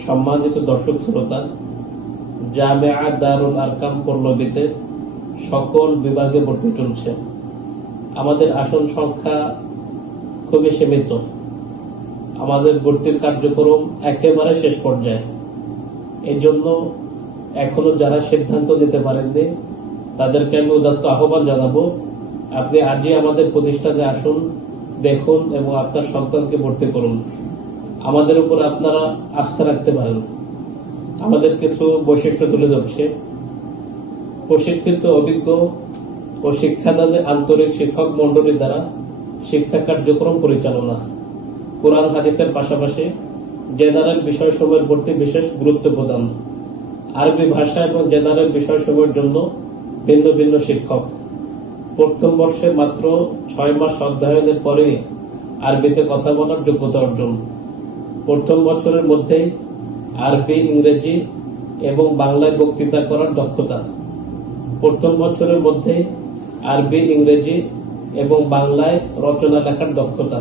সম্মানিত দর্শক শ্রোতা, জামিয়া দারুল আরকাম পল্লবীতে সকল বিভাগে ভর্তি চলছে। আমাদের আসন সংখ্যা খুবই সীমিত। আমাদের ভর্তির কার্যক্রম একেবারে শেষ পর্যায়ে। এই জন্য এখনো যারা সিদ্ধান্ত নিতে পারেননি তাদেরকে আমি উদাত্ত আহ্বান জানাবো, আপনি আজই আমাদের প্রতিষ্ঠানে আসুন, দেখুন এবং আপনার সন্তানকে ভর্তি করুন। আমাদের উপর আপনারা আস্থা রাখতে পারেন। আমাদের কিছু বৈশিষ্ট্য তুলে ধরছে: প্রশিক্ষিত, অভিজ্ঞ ও শিক্ষাদানে আন্তরিক শিক্ষক মন্ডলী দ্বারা শিক্ষা কার্যক্রম পরিচালনা, কোরআন হাদিসের পাশাপাশি জেনারেল বিষয়সমূহের প্রতি বিশেষ গুরুত্ব প্রদান, আরবি ভাষা এবং জেনারেল বিষয়সমূহের জন্য ভিন্ন ভিন্ন শিক্ষক। প্রথম বর্ষে মাত্র 6 মাস অধ্যয়নের পরে আরবিতে কথা বলার যোগ্যতা অর্জন। প্রথম বছরের মধ্যেই আরবি, ইংরেজি এবং বাংলায় বক্তৃতা করার দক্ষতা। প্রথম বছরের মধ্যে আরবি, ইংরেজি এবং বাংলায় রচনা লেখার দক্ষতা।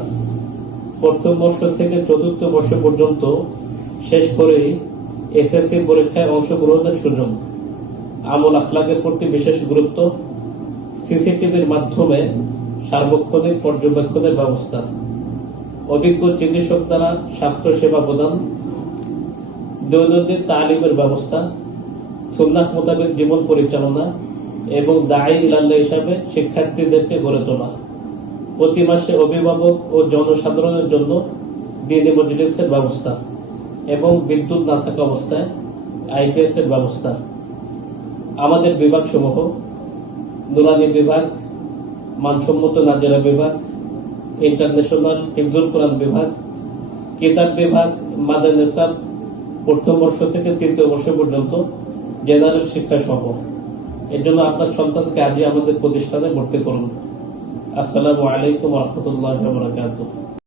প্রথম বর্ষ থেকে চতুর্থ বর্ষ পর্যন্ত শেষ করেই এসএসসি পরীক্ষায় অংশগ্রহণের সুযোগ। আমল আখলাকের প্রতি বিশেষ গুরুত্ব, সিসিটিভির মাধ্যমে সার্বক্ষণিক পর্যবেক্ষণের ব্যবস্থা, অভিজ্ঞ চিকিৎসক দ্বারা স্বাস্থ্য সেবা প্রদান, দৈনন্দিন তালিমের ব্যবস্থা, সুন্নাহ মোতাবেক জীবন পরিচালনা এবং দায়ী ইলাল্লাহ হিসাবে শিক্ষার্থীদেরকে গড়ে তোলা। প্রতি মাসে অভিভাবক ও জনসাধারণের জন্য দ্বীনি মজলিসের ব্যবস্থা এবং বিদ্যুৎ না থাকা অবস্থায় আইপিএস এর ব্যবস্থা। আমাদের বিভাগ সমূহ: নুরানি বিভাগ, মানসম্মত নাজেরা বিভাগ, ইন্টারন্যাশনাল হিফজুল কোরআন বিভাগ, কিতাব বিভাগ, মাদ্রাসা প্রথম বর্ষ থেকে তৃতীয় বর্ষ পর্যন্ত জেনারেল শিক্ষা সহ। এর জন্য আপনার সন্তানকে আজই আমাদের প্রতিষ্ঠানে ভর্তি করুন। আসসালামু আলাইকুম ওয়া রাহমাতুল্লাহি ওয়া বারাকাতুহু।